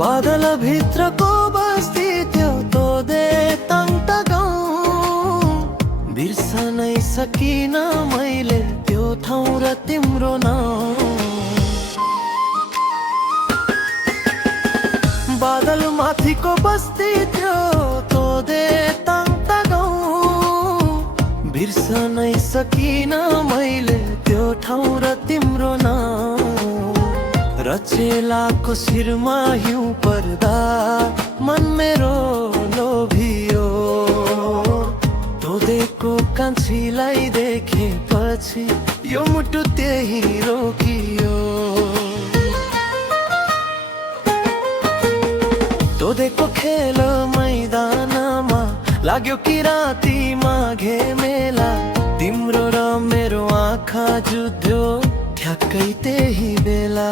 बादल भित्रको बस्ती त्यो तोदे तन्त गाउँ बिर्सनै सकिन मैले त्यो ठाउँ र तिम्रो नाउँ। बादल माथिको बस्ती त्यो तोदे तन्त गाउँ बिर्सनै सकिन मैले त्यो ठाउँ र तिम्रो नाउँ। रचेलाको शिरमा हिउँ पर्दा मन मेरो लोभियो तोदेको कान्छीलाई देखेपछि यो मुटु त्यही रोकियो। तोदेको खेल मैदानमा लाग्यो कि राति माघे मेला तिम्रो र मेरो आँखा जुध्यो ठ्याक्कै त्यही बेला।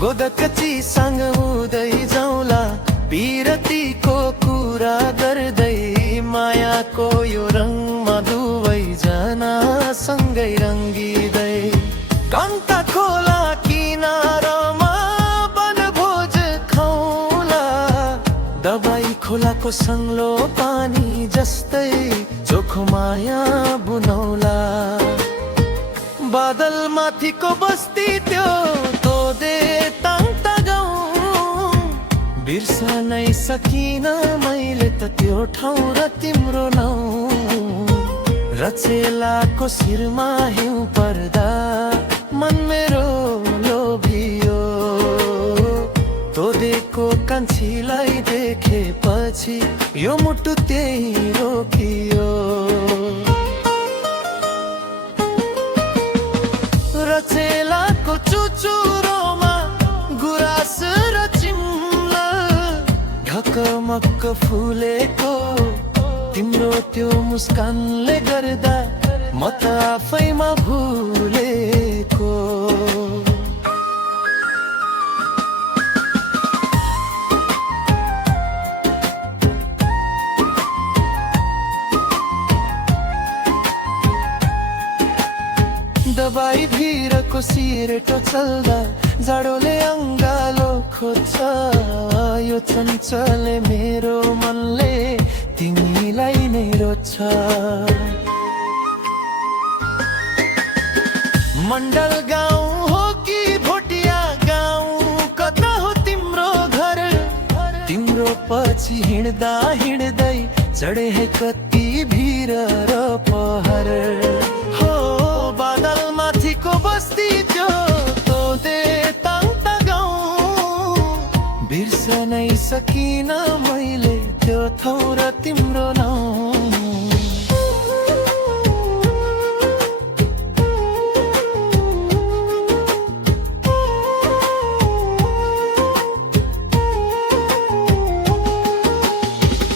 गोदकचीसँग हुँदै जाउँला पिरतीको कुरा गर्दै मायाको यो रङमा दुवैजना सँगै रङ्गिँदै कान्ता खोला किनारमा बनभोज खाउँला दबाई खोलाको सङ्लो पानी जस्तै चोखो माया बुनौला। बादल माथिको बस्ती त्यो तोदे तन्त गाउँ बिर्सनै सकिन मैले त त्यो ठाउँ र तिम्रो नाउँ। रचेलाको शिरमा हिउँ पर्दा मन मेरो लोभियो तोदेको कान्छीलाई देखेपछि यो मुटु त्यही रोकियो। रचेलाको चुचुरोमा गुराँस र चिम्ला ढकमक्क फुलेको तिम्रो त्यो मुस्कानले गर्दा म त आफैमा भुलेको। दबाई भिरको सिरेटो चल्दा जाडोले अङ्गालो खोज्छ यो चञ्चले मेरो मनले तिमीलाई नै रोज्छ। मण्डल गाउँ हो कि भोटिया गाउँ कता हो तिम्रो घर तिम्रो पछि हिँड्दा हिँड्दै चढे है कति भिर र पहर। बादल माथिको बस्ती त्यो तोदे तन्त गाउँ बिर्सनै सकिन मैले त्यो ठाउँ र तिम्रो नाउँ।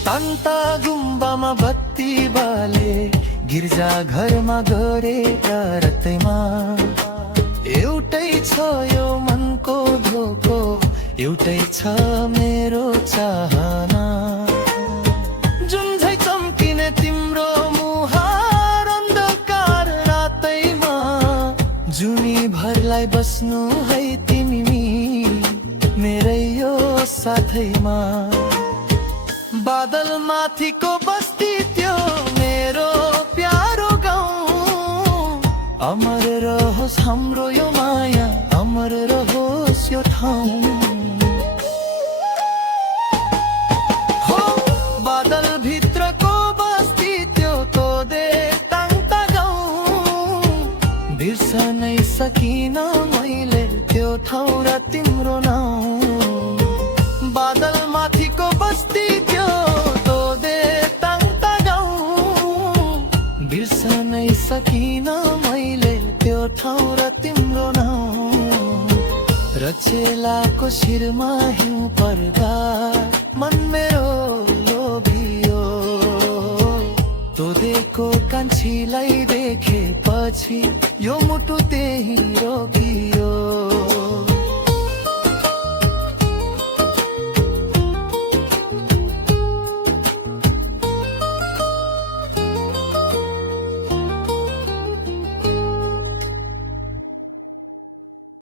तन्ता गुम्बामा बत्ती बाले गिर्जा घरमा गरेका रतैमा एउटै छ यो मनको धोको एउटै छ मेरो चाहना। जुन झै चम्किने तिम्रो मुहार अन्धकार रातैमा जुनी भरलाई बस्नु है तिमी मेरै यो साथैमा। बादल माथिको बस्ती त्यो मेरो प्यारो गाउँ अमर रहोस् हाम्रो यो माया अमर रहोस् यो ठाउँ। हो बादल भित्रको बस्ती त्यो तोदे तन्त गाउँ बिर्सनै सकिन मैले त्यो ठाउँ र तिम्रो नाउँ। बादल माथिको बस्ती त्यो तोदे तन्त गाउँ बिर्सनै सकिन मैले त्यो ठाउँ र तिम्रो नाउँ। रचेलाको शिरमा हिउँ पर्दा मन मेरो लोभियो तोदेको कान्छीलाई देखेपछि यो मुटु त्यही रोक्यो